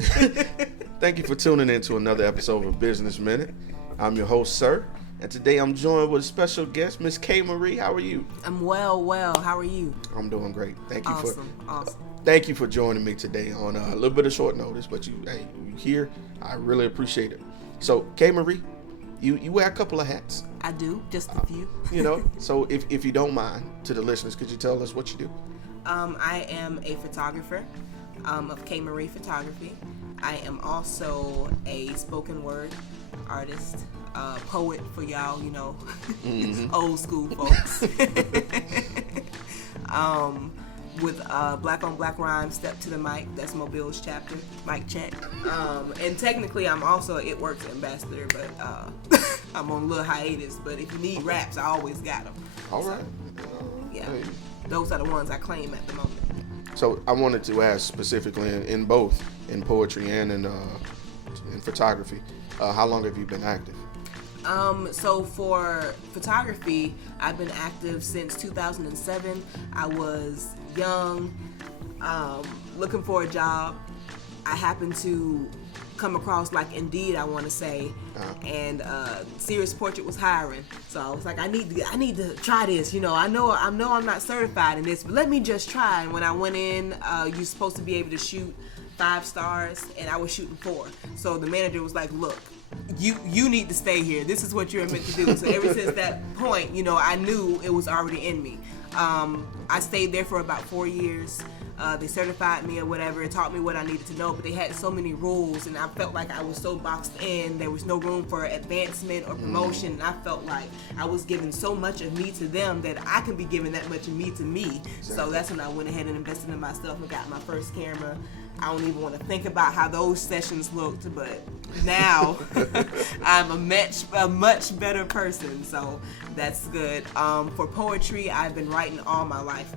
Thank you for tuning in to another episode of Business Minute. I'm your host, Sir, and today I'm joined with a special guest, Miss Kmarie. How are you? I'm well. How are you? I'm doing great. Thank you Awesome. Thank you for joining me today on a little bit of short notice, but you here. I really appreciate it. So, Kmarie, you wear a couple of hats. I do, just a few. So if you don't mind, to the listeners, could you tell us what you do? I am a photographer of Kmarie Photography. I am also a spoken word artist, poet for y'all, old school folks. With Black on Black Rhyme, Step to the Mic, that's Mobile's chapter, mic check. And technically I'm also an It Works ambassador, but I'm on a little hiatus. But if you need raps, I always got them. All right. Yeah, those are the ones I claim at the moment. So I wanted to ask specifically in both, in poetry and in photography, how long have you been active? So for photography, I've been active since 2007. I was young, looking for a job. I happened to come across Indeed, I want to say, and Serious Portrait was hiring. So I was like, I need to try this. I know I'm not certified in this, but let me just try. And when I went in, you're supposed to be able to shoot 5 stars, and I was shooting 4. So the manager was like, look, you need to stay here. This is what you're meant to do. So ever since that point, I knew it was already in me. I stayed there for about 4 years. They certified me or whatever, and taught me what I needed to know, but they had so many rules, and I felt like I was so boxed in. There was no room for advancement or promotion, and I felt like I was giving so much of me to them that I can be giving that much of me to me. Exactly. So that's when I went ahead and invested in myself and got my first camera. I don't even want to think about how those sessions looked, but now I'm a much better person, so that's good. For poetry, I've been writing all my life.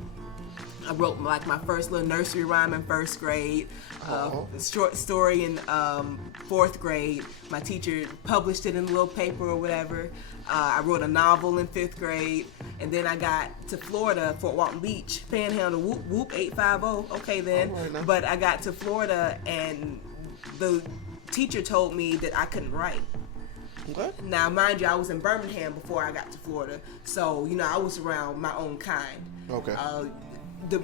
I wrote my first little nursery rhyme in 1st grade, a short story in 4th grade. My teacher published it in a little paper or whatever. I wrote a novel in 5th grade, and then I got to Florida, Fort Walton Beach, Panhandle, whoop whoop 850. Okay then, but I got to Florida, and the teacher told me that I couldn't write. What? Now, mind you, I was in Birmingham before I got to Florida, so I was around my own kind. Okay.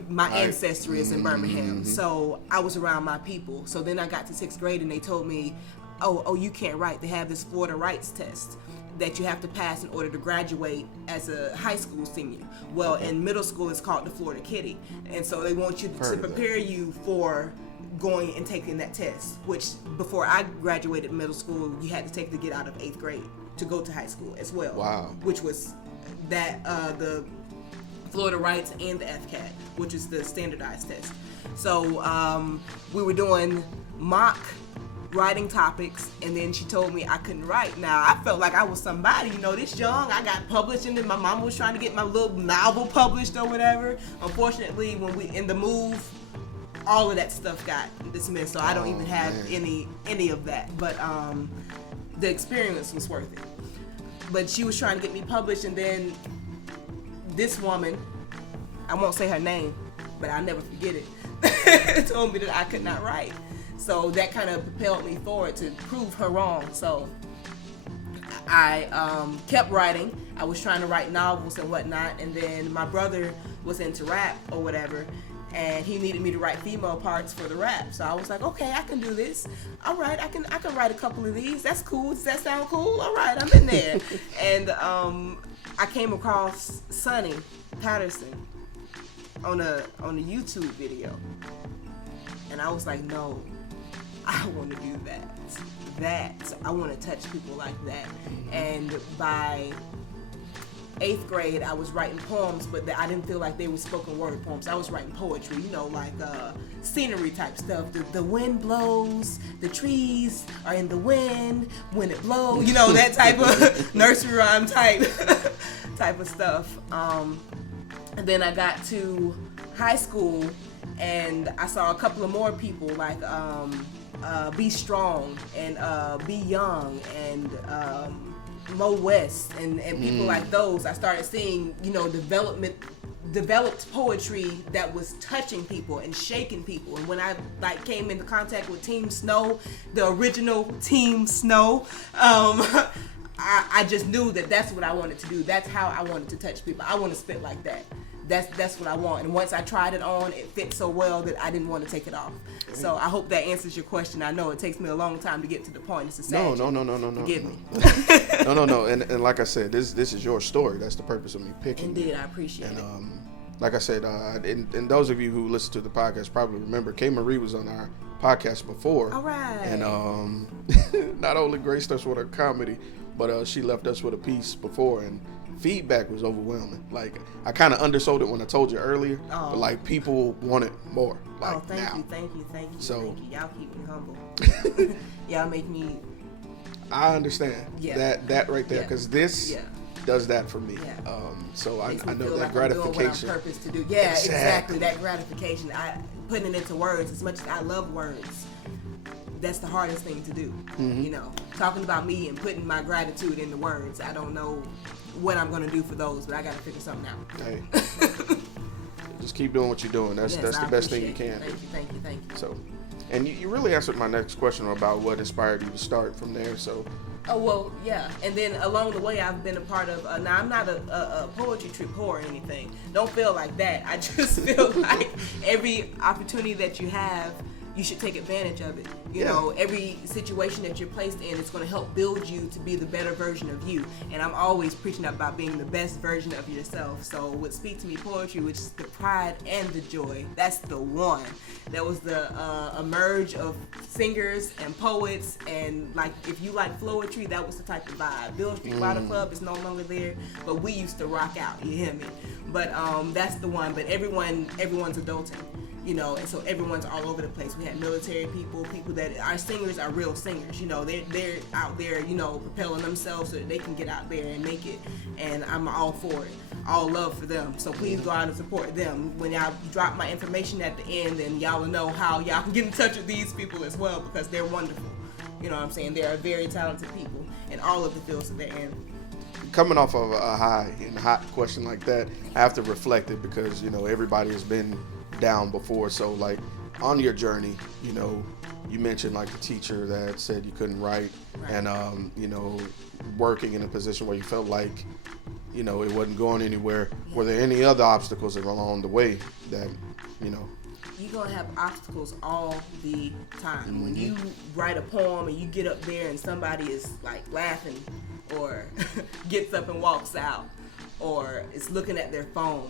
My ancestry is in Birmingham, so I was around my people. So then I got to 6th grade, and they told me, oh, you can't write. They have this Florida Rights test that you have to pass in order to graduate as a high school senior. Well, in middle school, it's called the Florida Kitty, and so they want you to prepare you for going and taking that test, which before I graduated middle school, you had to take to get out of 8th grade to go to high school as well. Wow. Which was that the Florida Rights and the FCAT, which is the standardized test. So we were doing mock writing topics, and then she told me I couldn't write. Now, I felt like I was somebody, this young. I got published, and then my mom was trying to get my little novel published or whatever. Unfortunately, when we in the move, all of that stuff got dismissed, so I don't even have any of that. But the experience was worth it. But she was trying to get me published, and then this woman, I won't say her name, but I'll never forget it, told me that I could not write. So that kind of propelled me forward to prove her wrong. So I kept writing. I was trying to write novels and whatnot, and then my brother was into rap or whatever, and he needed me to write female parts for the rap. So I was like, okay, I can do this. All right, I can write a couple of these. That's cool. Does that sound cool? All right, I'm in there. And I came across Sonny Patterson on a YouTube video, and I was like, no, I want to do that. I want to touch people like that. And by 8th grade, I was writing poems, but I didn't feel like they were spoken word poems. I was writing poetry, like scenery type stuff. The wind blows, the trees are in the wind when it blows, that type of nursery rhyme type of stuff. And then I got to high school, and I saw a couple of more people Be Strong and Be Young and Mo West and people like those. I started seeing, development developed poetry that was touching people and shaking people. And when I like came into contact with Team Snow, the original Team Snow, I just knew that that's what I wanted to do. That's how I wanted to touch people. I want to spit like that. That's what I want. And once I tried it on, it fit so well that I didn't want to take it off. So I hope that answers your question. I know it takes me a long time to get to the point. It's a sad. No. Forgive me. No. And like I said, this is your story. That's the purpose of me picking. Indeed, I appreciate it. Like I said, and those of you who listen to the podcast probably remember Kmarie was on our podcast before. All right. And not only graced us with her comedy, but she left us with a piece before, and feedback was overwhelming. Like, I kind of undersold it when I told you earlier, but like people wanted more. Like, thank now. you. So, thank you. Y'all keep me humble. Y'all make me. I understand that right there, because this does that for me. Yeah. So I know feel that like gratification. I'm doing what I'm purposed to do. Yeah, exactly. That gratification. Putting it into words. As much as I love words, that's the hardest thing to do. Mm-hmm. You know, talking about me and putting my gratitude into words. I don't know what I'm gonna do for those, but I gotta figure something out. Hey, just keep doing what you're doing. That's the best thing you can. Thank you. So, and you really answered my next question about what inspired you to start from there. So. Oh, well, yeah. And then along the way, I've been a part of, now I'm not a poetry trip whore or anything. Don't feel like that. I just feel like every opportunity that you have, you should take advantage of it. You know, every situation that you're placed in, it's going to help build you to be the better version of you. And I'm always preaching about being the best version of yourself. So with Speak to Me Poetry, which is the pride and the joy, that's the one. That was the a merge of singers and poets, and like if you like flowetry, that was the type of vibe. Bill Street Water Club is no longer there, but we used to rock out. You hear me? But that's the one. But everyone's adulting. You know, and so everyone's all over the place. We had military people that our singers are real singers. You know, they're out there, you know, propelling themselves so that they can get out there and make it. And I'm all for it. All love for them. So please go out and support them. When y'all drop my information at the end, then y'all will know how y'all can get in touch with these people as well, because they're wonderful. You know what I'm saying? They are very talented people in all of the fields that they're in. Coming off of a high and hot question like that, I have to reflect it, because, you know, everybody has been down before. So like on your journey, you know, you mentioned like the teacher that said you couldn't write, and you know, working in a position where you felt like, you know, it wasn't going anywhere. Were there any other obstacles along the way that, you know? You're gonna have obstacles all the time. When you write a poem and you get up there and somebody is like laughing, or gets up and walks out, or is looking at their phone.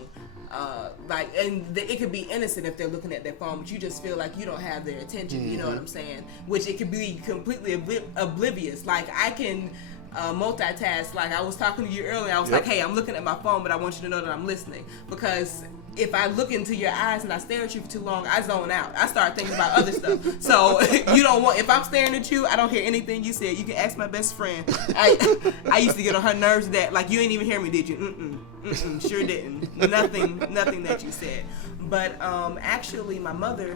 It could be innocent if they're looking at their phone, but you just feel like you don't have their attention. You know what I'm saying? Which it could be completely oblivious. Like I can multitask. Like I was talking to you earlier, I was like, hey, I'm looking at my phone, but I want you to know that I'm listening, because if I look into your eyes and I stare at you for too long, I zone out. I start thinking about other stuff. So you don't want, if I'm staring at you, I don't hear anything you said. You can ask my best friend. I used to get on her nerves that, like, you ain't even hear me, did you? Sure didn't. Nothing that you said. But actually, my mother,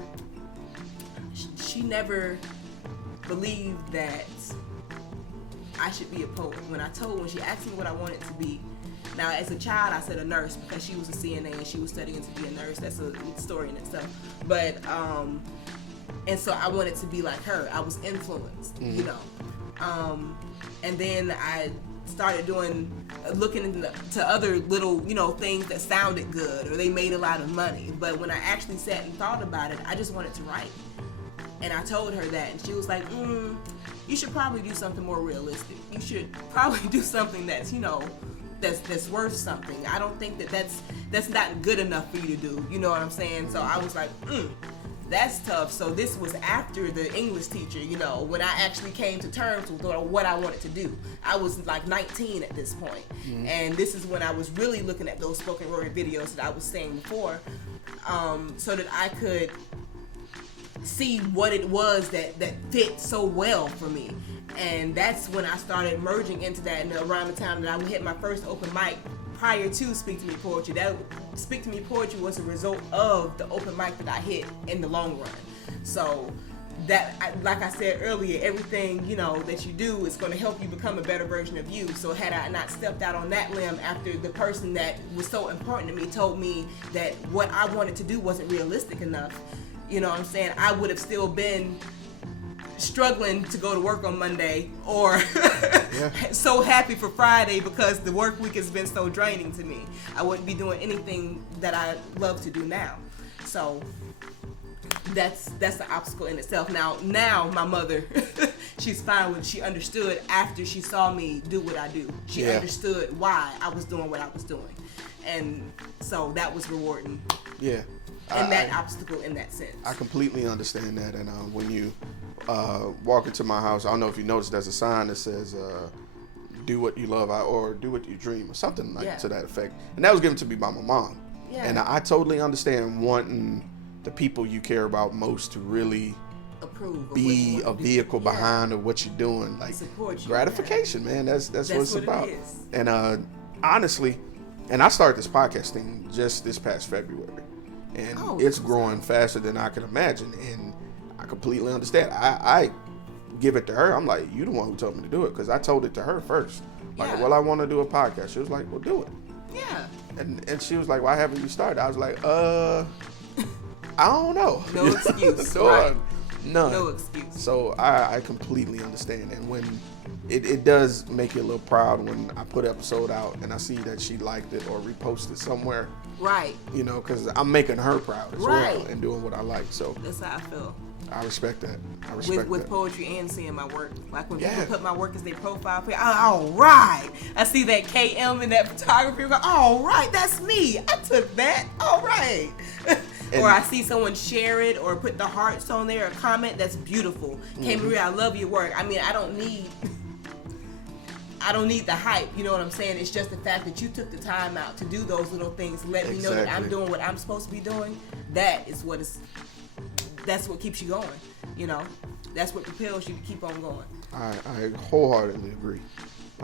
she never believed that I should be a poet. When she asked me what I wanted to be, now as a child I said a nurse, because she was a CNA and she was studying to be a nurse. That's a story in itself. But and so I wanted to be like her. I was influenced, you know. And then I started looking into other little, you know, things that sounded good or they made a lot of money. But when I actually sat and thought about it, I just wanted to write. And I told her that, and she was like, you should probably do something more realistic. You should probably do something that's, you know, that's worth something. I don't think that's not good enough for you to do. You know what I'm saying? So I was like, that's tough. So this was after the English teacher, you know, when I actually came to terms with what I wanted to do. I was like 19 at this point. And this is when I was really looking at those spoken word videos that I was saying before, so that I could see what it was that fit so well for me. And that's when I started merging into that, and around the time that I hit my first open mic prior to Speak to Me Poetry. That Speak to Me Poetry was a result of the open mic that I hit in the long run. So like I said earlier, everything, that you do is going to help you become a better version of you. So had I not stepped out on that limb after the person that was so important to me told me that what I wanted to do wasn't realistic enough, you know what I'm saying, I would have still been struggling to go to work on Monday, or so happy for Friday because the work week has been so draining to me. I wouldn't be doing anything that I love to do now. So that's the obstacle in itself. Now my mother, she's fine with it. She understood after she saw me do what I do. She understood why I was doing what I was doing, and so that was rewarding. Yeah. And that obstacle in that sense. I completely understand that. And when you walk into my house, I don't know if you noticed, there's a sign that says do what you love or do what you dream, or something like to that effect. And that was given to me by my mom. Yeah. And I totally understand wanting the people you care about most to really approve, be a vehicle behind of what you're doing. Like, support you, gratification, man. That's what it's about. It is. And honestly, and I started this podcast thing just this past February. And it's growing faster than I can imagine. And I completely understand. I give it to her. I'm like, you the one who told me to do it, because I told it to her first. Like, well, I want to do a podcast. She was like, well, do it. Yeah. And she was like, why haven't you started? I was like, I don't know. No excuse. None. No excuse. So I completely understand. And when it does make you a little proud when I put an episode out and I see that she liked it or reposted somewhere. Right. Because I'm making her proud as well and doing what I like. So that's how I feel. I respect that. With poetry and seeing my work. Like when people put my work as their profile picture, all right. I see that KM in that photography. Go, all right, that's me. I took that. All right. Or I see someone share it or put the hearts on there, a comment that's beautiful. Kmarie, I love your work. I mean, I don't need the hype, you know what I'm saying? It's just the fact that you took the time out to do those little things, let me know that I'm doing what I'm supposed to be doing. That's what keeps you going, That's what propels you to keep on going. I wholeheartedly agree.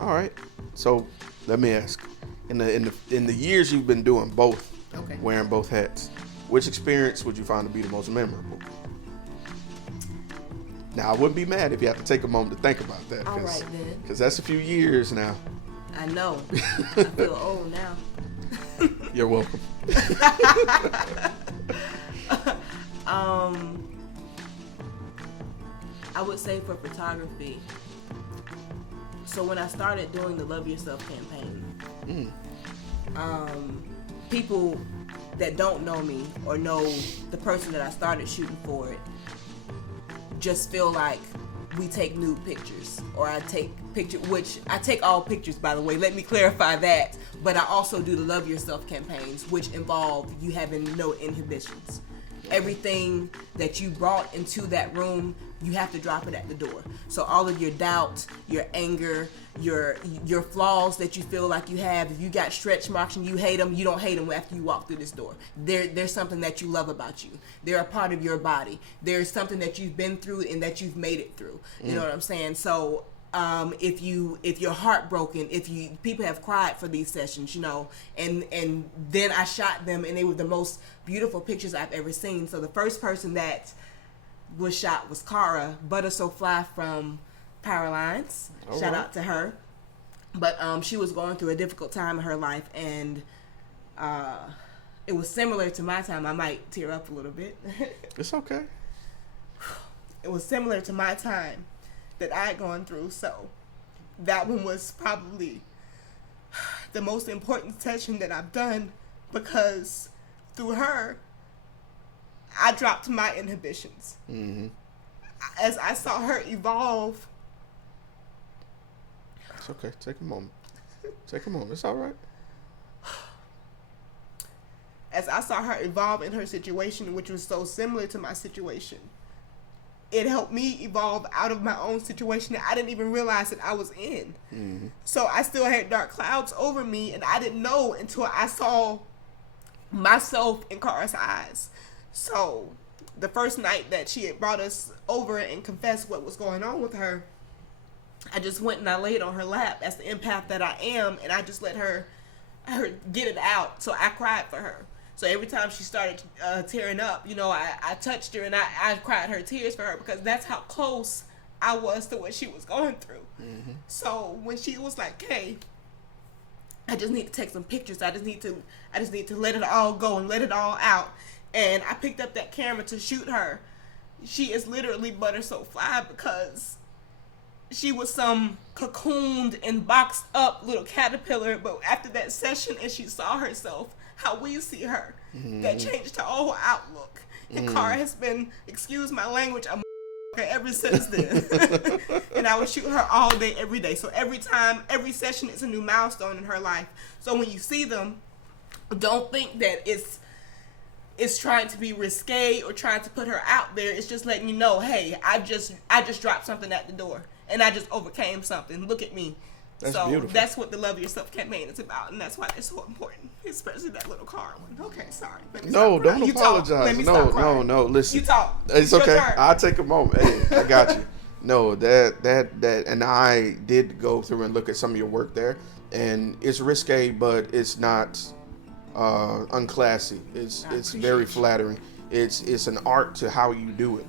All right. So let me ask, in the years you've been doing both, wearing both hats, which experience would you find to be the most memorable? Now, I wouldn't be mad if you have to take a moment to think about that. All right, then. Because that's a few years now. I know. I feel old now. You're welcome. I would say for photography. So when I started doing the Love Yourself campaign, people that don't know me or know the person that I started shooting for it just feel like we take nude pictures, or I take pictures, which I take all pictures, by the way, let me clarify that, but I also do the Love Yourself campaigns, which involve you having no inhibitions. Everything that you brought into that room, you have to drop it at the door. So all of your doubt, your anger, your flaws that you feel like you have, if you got stretch marks and you hate them, you don't hate them after you walk through this door. There's something that you love about you. They're a part of your body. There's something that you've been through and that you've made it through. You know what I'm saying? So if you're heartbroken, people have cried for these sessions, and then I shot them and they were the most beautiful pictures I've ever seen. So the first person that was shot was Cara, Butter So Fly from Power Lines. Shout out to her. But she was going through a difficult time in her life, and it was similar to my time. I might tear up a little bit. It's okay. It was similar to my time that I had gone through, so that one was probably the most important session that I've done, because through her, I dropped my inhibitions. As I saw her evolve. It's okay. Take a moment. It's all right. As I saw her evolve in her situation, which was so similar to my situation, it helped me evolve out of my own situation that I didn't even realize that I was in. So I still had dark clouds over me, and I didn't know until I saw myself in Cara's eyes. So the first night that she had brought us over and confessed what was going on with her, I just went and I laid on her lap as the empath that I am, and I just let her get it out. So I cried for her. So every time she started tearing up, you know, I touched her and I cried her tears for her because that's how close I was to what she was going through. Mm-hmm. So when she was like, "Hey, I just need to take some pictures. I just need to let it all go and let it all out," and I picked up that camera to shoot her, she is literally butter so fly because she was some cocooned and boxed up little caterpillar. But after that session and she saw herself how we see her, that changed her whole outlook. And Cara has been, excuse my language, a ever since then. And I would shoot her all day, every day. So every session is a new milestone in her life. So when you see them, don't think that it's trying to be risque or trying to put her out there. It's just letting you know, hey, I just dropped something at the door and I just overcame something. Look at me. That's so beautiful. That's what the Love Yourself campaign is about, and that's why it's so important, especially that little car one. Okay, sorry. No, don't apologize. No. Listen, you talk. It's okay. I'll take a moment. Hey, I got you. No, that, and I did go through and look at some of your work there, and it's risque, but it's not unclassy. It's very flattering. It's an art to how you do it,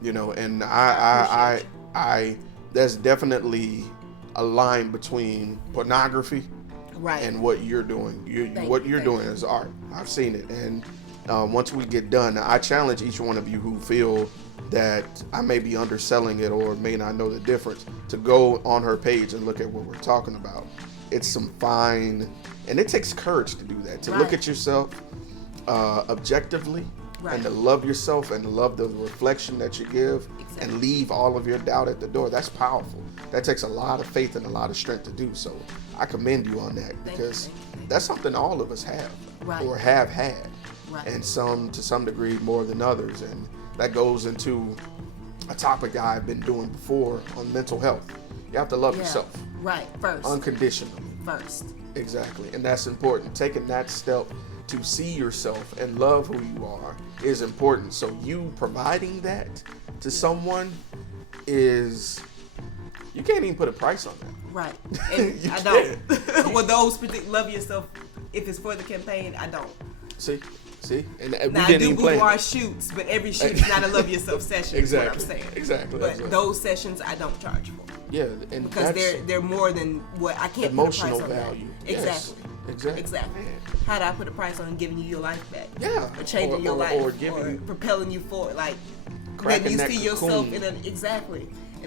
you know. And I there's definitely a line between pornography and what you're doing. What you're doing is art. I've seen it, and once we get done, I challenge each one of you who feel that I may be underselling it or may not know the difference to go on her page and look at what we're talking about. It's some fine, and it takes courage to do that, to look at yourself objectively and to love yourself and to love the reflection that you give and leave all of your doubt at the door. That's powerful. That takes a lot of faith and a lot of strength to do. So I commend you on that, because that's something all of us have or have had, and some to some degree more than others. And that goes into a topic I've been doing before on mental health. You have to love yourself. First. Unconditionally. First. Exactly. And that's important. Taking that step to see yourself and love who you are is important. So you providing that to someone is, you can't even put a price on that. Right. And I don't. Well, those love yourself, if it's for the campaign, I don't. See? And now, I do boudoir shoots, but every shoot's not a love yourself session. Exactly. Is what I'm saying. Exactly. But those sessions I don't charge for. Yeah, and because they're more than what I can't emotional put a price on value. That. Yes. Exactly. How do I put a price on giving you your life back? Yeah. Or changing your life, or propelling you forward, like then you see yourself in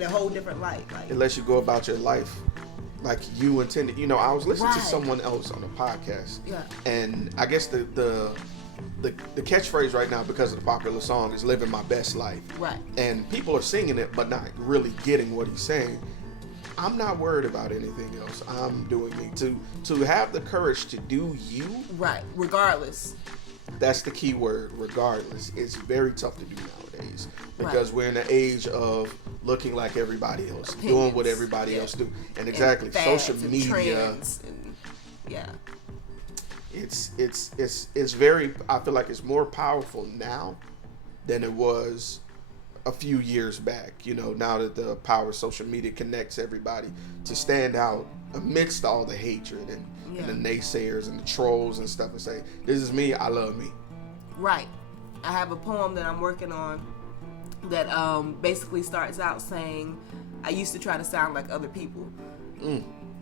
a whole different light. Like, Right. And people are singing it, but not really getting what he's saying. I'm not worried about anything else. I'm doing me. To have the courage to do you. Right. Regardless. That's the key word. Regardless. It's very tough to do nowadays, because we're in an age of looking like everybody else, doing what everybody else do, and social media. It's very, I feel like it's more powerful now than it was a few years back. You know, now that the power of social media connects everybody to stand out amidst all the hatred and the naysayers and the trolls and stuff, and say, this is me, I love me. Right. I have a poem that I'm working on that basically starts out saying, I used to try to sound like other people.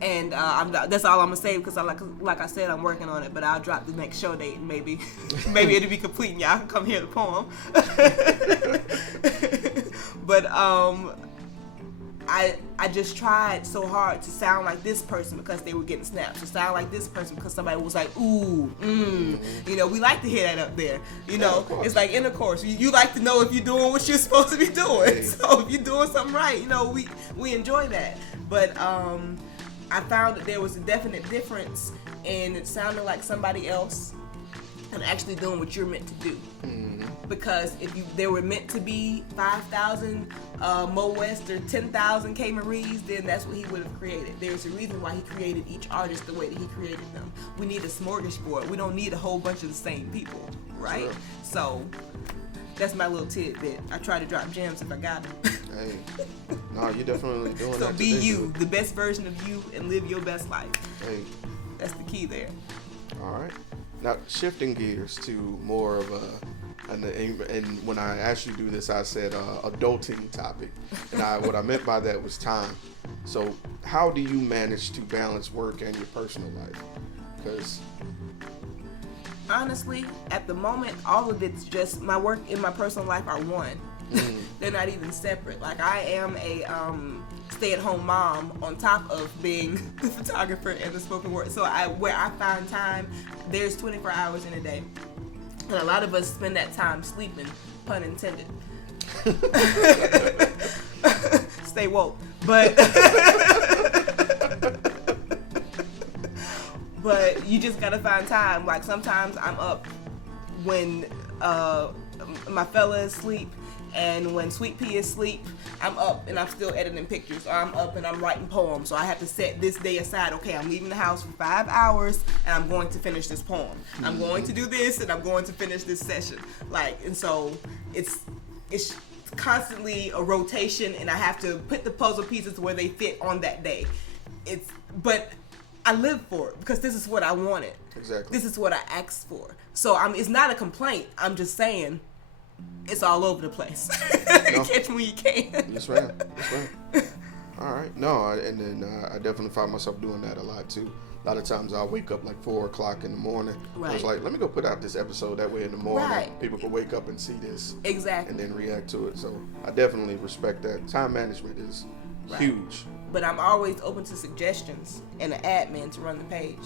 And that's all I'm gonna say, because like I said, I'm working on it. But I'll drop the next show date, and maybe it'll be complete, and y'all can come hear the poem. But I just tried so hard to sound like this person because they were getting snaps. To sound like this person because somebody was like, ooh, you know, we like to hear that up there. You know, it's like intercourse. You like to know if you're doing what you're supposed to be doing. So if you're doing something right, you know, we enjoy that. But I found that there was a definite difference in it sounding like somebody else and actually doing what you're meant to do. Because if they were meant to be 5,000 Mo West or 10,000 Kmaries, then that's what he would have created. There's a reason why he created each artist the way that he created them. We need a smorgasbord. We don't need a whole bunch of the same people, right? Sure. So that's my little tidbit. I try to drop gems if I got them. Hey, no, you're definitely doing that. So be you, the best version of you, and live your best life. Hey, that's the key there. All right. Now, shifting gears to more of and when I asked you to do this, I said adulting topic. And what I meant by that was time. So how do you manage to balance work and your personal life? Because honestly, at the moment, all of it's just my work and my personal life are one. They're not even separate. Like, I am a stay-at-home mom on top of being the photographer and the spoken word. So where I find time, there's 24 hours in a day. And a lot of us spend that time sleeping, pun intended. Stay woke. But but you just gotta find time. Like, sometimes I'm up when my fella is asleep, and when Sweet Pea is asleep, I'm up and I'm still editing pictures, or I'm up and I'm writing poems. So I have to set this day aside. Okay, I'm leaving the house for 5 hours and I'm going to finish this poem. I'm going to do this and I'm going to finish this session. Like, and so it's constantly a rotation, and I have to put the puzzle pieces where they fit on that day. But I live for it because this is what I wanted. Exactly. This is what I asked for. So it's not a complaint. I'm just saying it's all over the place. No. Catch me when you can. Yes, ma'am. Yes, ma'am. All right. No, and then I definitely find myself doing that a lot too. A lot of times I'll wake up like 4 o'clock in the morning. Right. I was like, let me go put out this episode. That way in the morning, people can wake up and see this. Exactly. And then react to it. So I definitely respect that. Time management is huge. But I'm always open to suggestions and an admin to run the page.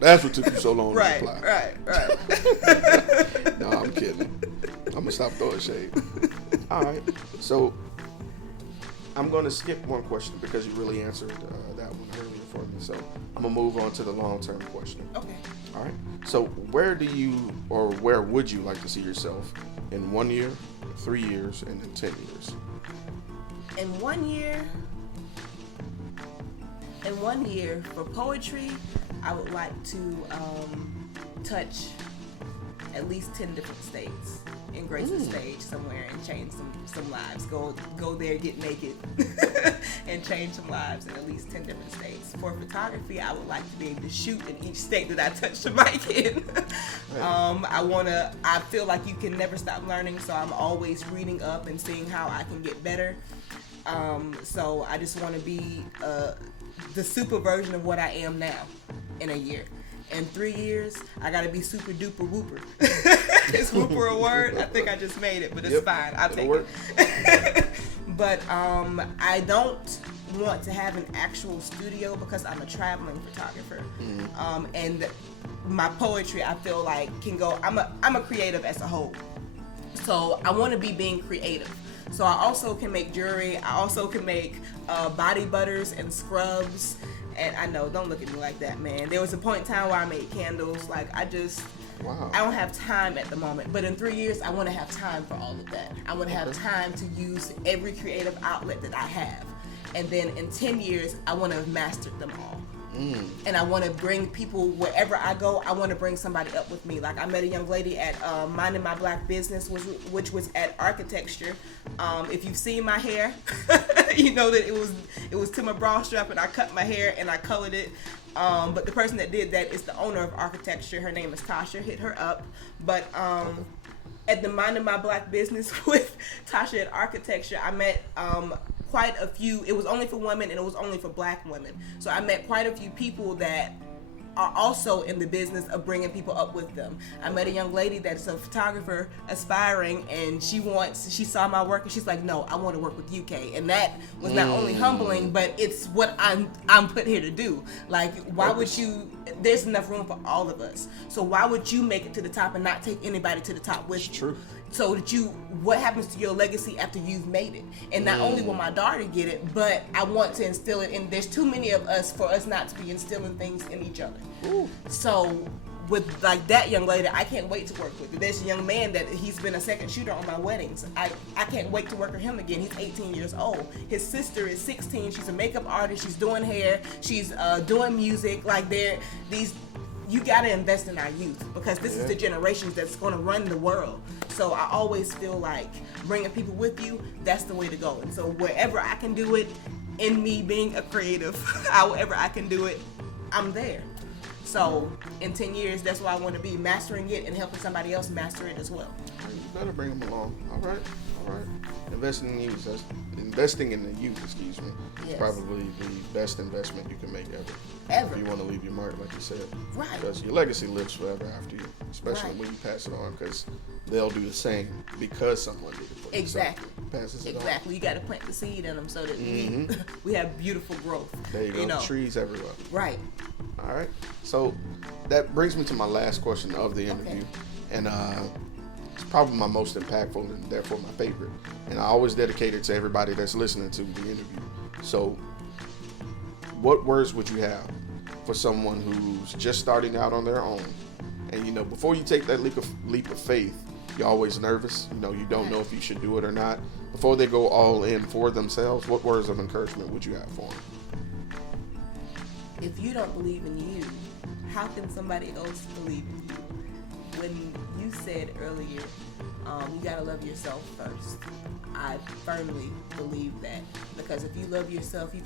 That's what took you so long to reply. Right. No, I'm kidding. I'm going to stop throwing shade. All right. So I'm going to skip one question because you really answered that one earlier for me. So I'm going to move on to the long-term question. Okay. All right. So where would you like to see yourself in 1 year, 3 years, and in 10 years? In 1 year for poetry, I would like to touch at least 10 different states and grace a stage somewhere and change some lives. Go there, get naked, and change some lives in at least 10 different states. For photography, I would like to be able to shoot in each state that I touch the mic in. I feel like you can never stop learning, so I'm always reading up and seeing how I can get better. So I just want to be the super version of what I am now in a year. In 3 years, I gotta be super duper whooper. Is whooper a word? I think I just made it, but it's fine. I'll take it. But I don't want to have an actual studio because I'm a traveling photographer. And my poetry, I feel like, can go. I'm a creative as a whole. So I want to be being creative. So I also can make jewelry. I also can make body butters and scrubs. And I know, don't look at me like that, man. There was a point in time where I made candles. Like, I don't have time at the moment. But in 3 years, I want to have time for all of that. I want to have time to use every creative outlet that I have. And then in 10 years, I want to have mastered them all. And I want to bring people wherever I go. I want to bring somebody up with me. Like, I met a young lady at Minding My Black Business, which was at Architecture. If you've seen my hair, you know that it was to my bra strap, and I cut my hair and I colored it. But the person that did that is the owner of Architecture. Her name is Tasha. Hit her up. But at the Minding My Black Business with Tasha at Architecture, I met quite a few. It was only for women and it was only for black women. So I met quite a few people that are also in the business of bringing people up with them. I met a young lady that's a photographer aspiring, and she saw my work and she's like, no, I want to work with UK. And that was not only humbling, but it's what I'm put here to do. Like, why would you, there's enough room for all of us. So why would you make it to the top and not take anybody to the top with you? True. So that what happens to your legacy after you've made it? And not only will my daughter get it, but I want to instill it in, there's too many of us for us not to be instilling things in each other. Ooh. So with like that young lady, I can't wait to work with her. There's a young man that he's been a second shooter on my weddings. I can't wait to work with him again. He's 18 years old. His sister is 16. She's a makeup artist. She's doing hair. She's doing music. Like, you gotta invest in our youth because this is the generations that's gonna run the world. So I always feel like bringing people with you, that's the way to go. And so wherever I can do it, in me being a creative, however I can do it, I'm there. So in 10 years, that's why I want to be, mastering it and helping somebody else master it as well. You better bring them along. All right. Investing in youth, investing in the youth, excuse me, is probably the best investment you can make ever. If you want to leave your mark, like you said. Right. Because your legacy lives forever after you, especially when you pass it on, because they'll do the same because someone did it for you. Exactly. So passes it on. Exactly. You got to plant the seed in them so that we have beautiful growth. There you go. Trees everywhere. Right. All right. So that brings me to my last question of the interview. And it's probably my most impactful and therefore my favorite. And I always dedicate it to everybody that's listening to the interview. So what words would you have for someone who's just starting out on their own? And, before you take that leap of faith, you're always nervous. You don't know if you should do it or not. Before they go all in for themselves, what words of encouragement would you have for them? If you don't believe in you, how can somebody else believe in you? When you said earlier, you gotta love yourself first. I firmly believe that, because if you love yourself, you're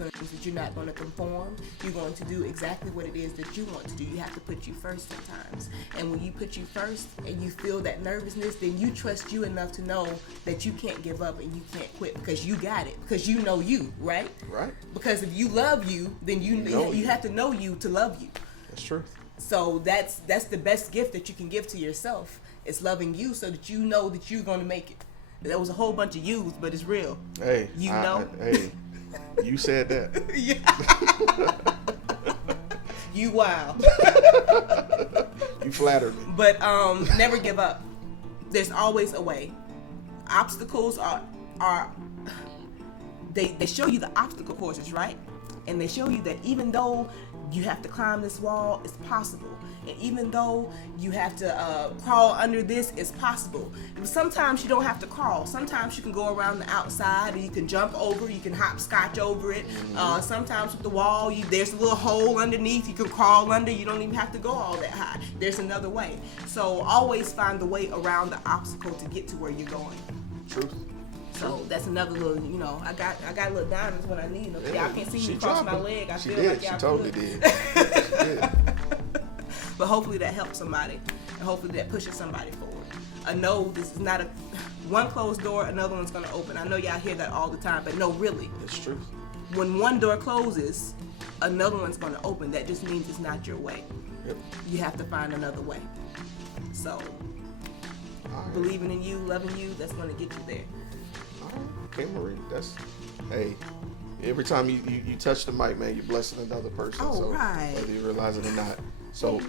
not going to conform. You're going to do exactly what it is that you want to do. You have to put you first sometimes. And when you put you first and you feel that nervousness, then you trust you enough to know that you can't give up and you can't quit, because you got it. Because you know you, right? Right. Because if you love you, then you have to know you to love you. That's true. So that's the best gift that you can give to yourself. It's loving you so that you know that you're going to make it. There was a whole bunch of yous, but it's real. Hey, hey, you said that. Yeah. You wild. You flattered me. But never give up. There's always a way. Obstacles are they show you the obstacle courses, right? And they show you that even though you have to climb this wall, it's possible. And even though you have to crawl under this, it's possible. Sometimes you don't have to crawl. Sometimes you can go around the outside, or you can jump over, you can hopscotch over it. Sometimes with the wall, there's a little hole underneath, you can crawl under. You don't even have to go all that high. There's another way. So always find the way around the obstacle to get to where you're going. Truth. So that's another little, I got little diamonds when I need them. Y'all can't see me cross my leg. I feel like y'all totally did. She did. But hopefully that helps somebody, and hopefully that pushes somebody forward. No, this is not one closed door, another one's gonna open. I know y'all hear that all the time, but no, really. It's true. When one door closes, another one's gonna open. That just means it's not your way. Yep. You have to find another way. So, believing in you, loving you, that's gonna get you there. Kmarie, hey, every time you touch the mic, man, you're blessing another person. Right. Whether you realize it or not. So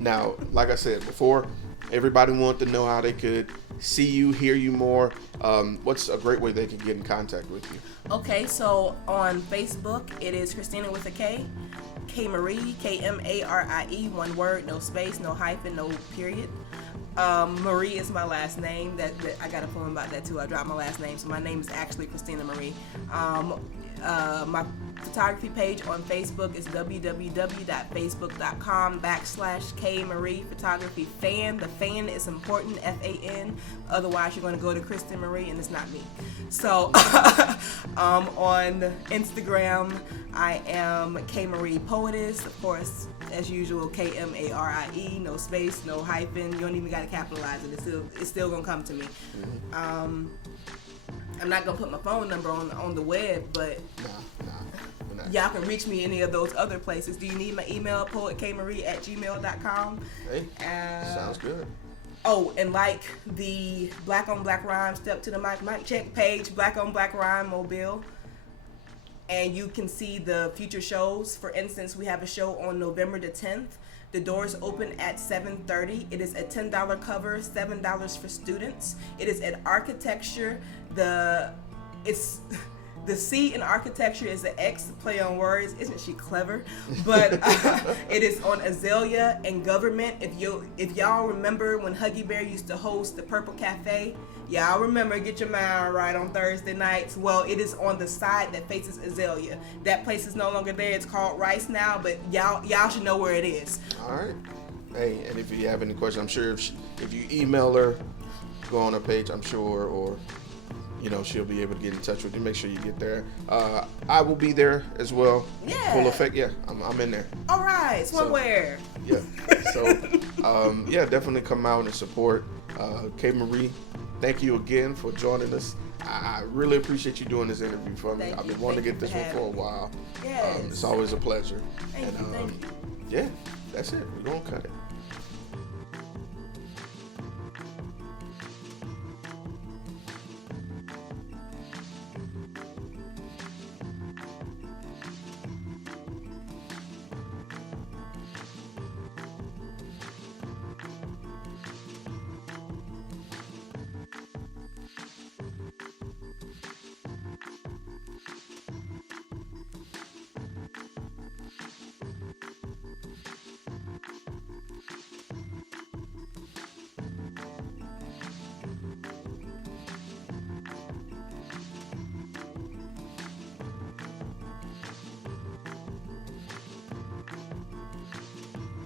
now, like I said before, everybody wanted to know how they could see you, hear you more. What's a great way they can get in contact with you? Okay, so on Facebook, it is Christina with a K, Kmarie, Kmarie, one word, no space, no hyphen, no period. Marie is my last name. That I got a poem about that too. I dropped my last name, so my name is actually Christina Marie. My photography page on Facebook is www.facebook.com/Kmarie Photography Fan. The fan is important, FAN. Otherwise, you're going to go to Kristen Marie, and it's not me. So on Instagram, I am Kmarie Poetess, of course. As usual, Kmarie, no space, no hyphen. You don't even got to capitalize it. It's still gonna come to me. I'm not gonna put my phone number on the web, but y'all can reach me any of those other places. Do you need my email? poetkmarie@gmail.com. Hey, sounds good. Oh, and like the Black on Black Rhyme Step to the Mic check page, Black on Black Rhyme Mobile. And you can see the future shows. For instance, we have a show on November the 10th. The doors open at 7:30. It is a $10 cover, $7 for students. It is at Architecture. The C in architecture is the X, play on words. Isn't she clever? But it is on Azalea and Government. If y'all remember when Huggy Bear used to host the Purple Cafe, y'all remember, get your mind right, on Thursday nights. Well, it is on the side that faces Azalea. That place is no longer there. It's called Rice now, but y'all should know where it is. All right. Hey, and if you have any questions, I'm sure if you email her, go on her page, I'm sure, or she'll be able to get in touch with you. Make sure you get there. I will be there as well. Yeah. Full effect. Yeah, I'm in there. All right, swimwear. Yeah. So, definitely come out and support. Kmarie, thank you again for joining us. I really appreciate you doing this interview for me. I've been wanting to get this one for a while. Yes. It's always a pleasure. Thank you. Yeah, that's it. We're going to cut it.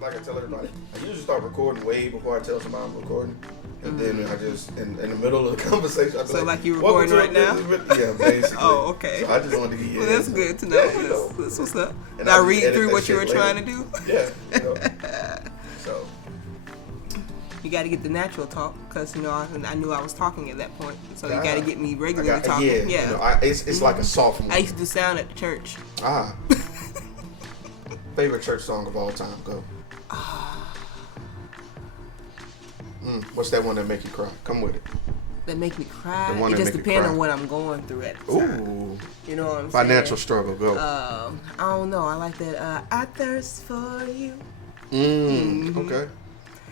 Like I tell everybody, I usually start recording way before I tell somebody I'm recording. And then I just, in the middle of the conversation, I be like you recording right now? Yeah, basically. Oh, okay. So I just wanted to get you. Well, that's good to know. Yeah, that's what's up. And I read through what you were trying to do? Yeah. So. You got to get the natural talk because, I knew I was talking at that point. So you got to get me regularly talking. Yeah. It's like a sophomore. I used to do sound at the church. Favorite church song of all time? Go. What's that one that make you cry? Come with it. That make me cry? It just depends on what I'm going through at the time. Ooh. You know what I'm saying? Financial struggle. Go. I don't know. I like that. I thirst for you. Okay.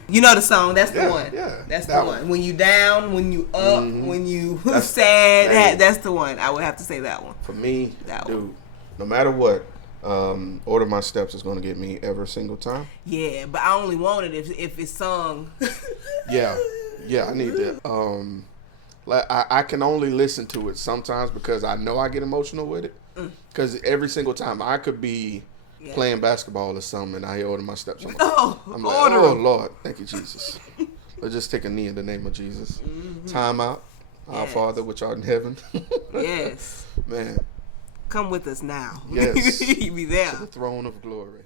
You know the song. That's the one. Yeah. That's the one. When you down, when you up, when you sad. Dang. That's the one. I would have to say that one. For me, that dude, one. No matter what, Order My Steps is going to get me every single time. Yeah, but I only want it if it's sung. Yeah, I need that. I can only listen to it sometimes because I know I get emotional with it. Because every single time I could be playing basketball or something and I order my steps. I'm like, oh Lord, thank you Jesus. Let's just take a knee in the name of Jesus. Time out. Our Father which art in heaven. Yes. Man. Come with us now. Yes. You be there. To the throne of glory.